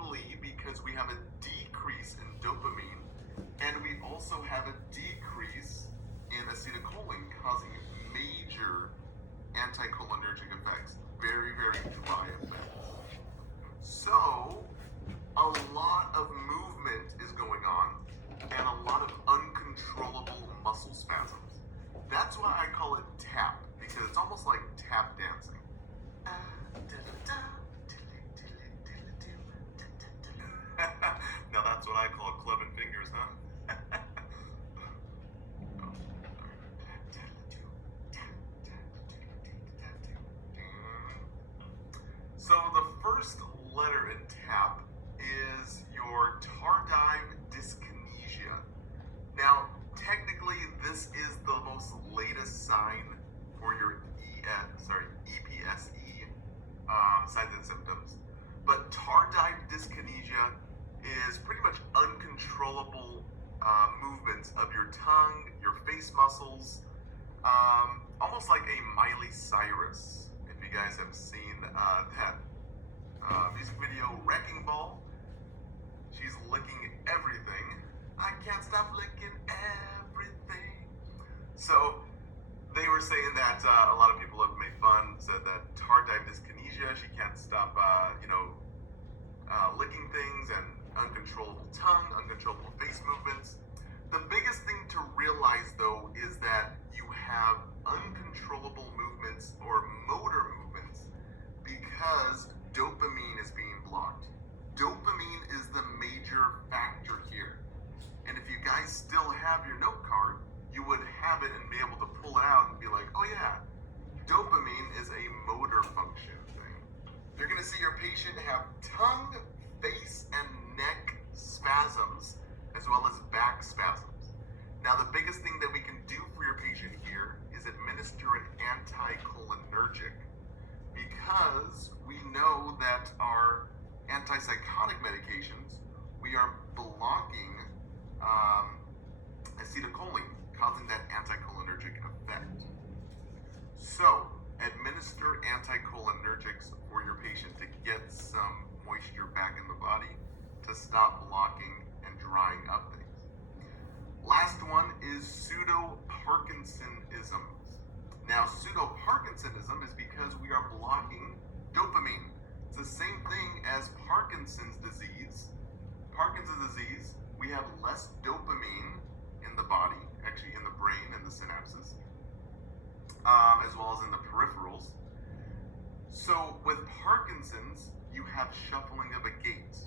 mainly because we have a decrease in dopamine, and we also have a decrease in acetylcholine, causing major anticholinergic effects, very, very dry effects. So, a lot of movement is going on, and a lot of uncontrollable muscle spasms. That's why I call it tap, because it's almost like tap dancing. Now that's what I call clubbing fingers, huh? So the first letter in TAP is your tardive dyskinesia. Now, technically, this is the most latest sign for your EPSE signs and symptoms. But tardive dyskinesia is pretty much uncontrollable movements of your tongue, your face muscles, almost like a Miley Cyrus. If you guys have seen that music video, Wrecking Ball, she's licking everything. I can't stop licking everything. So they were saying that a lot of people have made fun, said that tardive dyskinesia, she can't stop, licking things, and uncontrollable tongue, uncontrollable face movements. The biggest thing to realize, though, is that you have uncontrollable movements or motor movements because dopamine is being blocked. Dopamine is the major factor here. And if you guys still have your note card, you would have it and be able to pull it out and be like, oh yeah, dopamine is a motor function thing. You're gonna see your patient have tongue, face, and neck spasms, as well as back spasms. Now the biggest thing that we can do for your patient here is administer an anticholinergic, because we know that our antipsychotic medications, we are blocking acetylcholine, causing that anticholinergic effect. So, administer anticholinergics for your patient to get some moisture back in the body, to stop blocking and drying up things. Last one is pseudo-Parkinsonism. Now, pseudo-Parkinsonism is because we are blocking dopamine. It's the same thing as Parkinson's disease. Parkinson's disease, we have less dopamine in the body, actually in the brain and the synapses, as well as in the peripherals. So with Parkinson's, you have shuffling of a gait,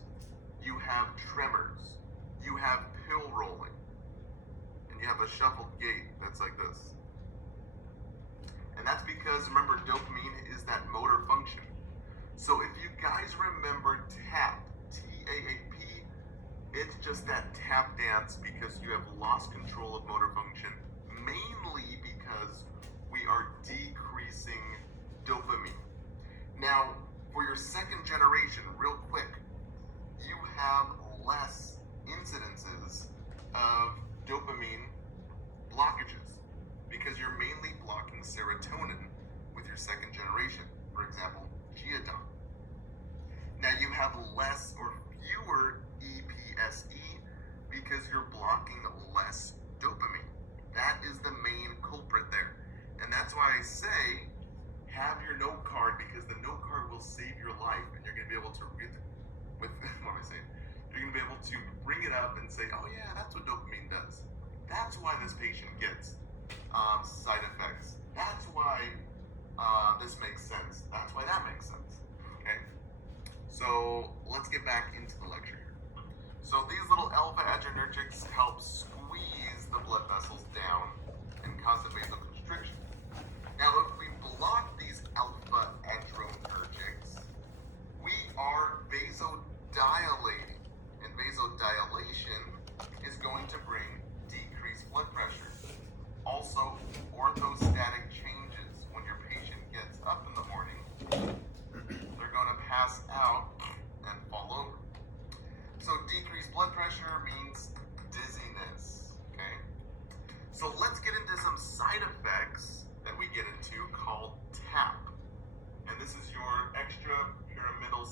you have tremors, you have pill rolling, and you have a shuffled gait that's like this. And that's because, remember, dopamine is that motor function. So if you guys remember TAP, T-A-A-P, it's just that tap dance because you have lost control of motor function, mainly because we are decreasing dopamine. Now, for your second generation, real quick, you have less incidences of dopamine blockages because you're mainly blocking serotonin with your second generation, for example, Geodon. Now you have less or fewer EPSE because you're blocking less dopamine. That is the main culprit there. And that's why I say, have your note card, because the note card will save your life, and you're going to be able to read with what am I saying? You're going to be able to bring it up and say, oh yeah, that's what dopamine does. That's why this patient gets side effects. That's why this makes sense. That's why that makes sense. Okay? So let's get back into the lecture here. So these little alpha adrenergics help squeeze the blood vessels down and cause a vasoconstriction. Now, if we block these alpha adrenergics, we are vasodilating, and vasodilation is going to bring decreased blood pressure. Also, orthostatic changes. When your patient gets up in the morning, they're going to pass out and fall over. So decreased blood pressure means dizziness, okay? So let's get into some side effects that we get into called TAP. And this is your extrapyramidal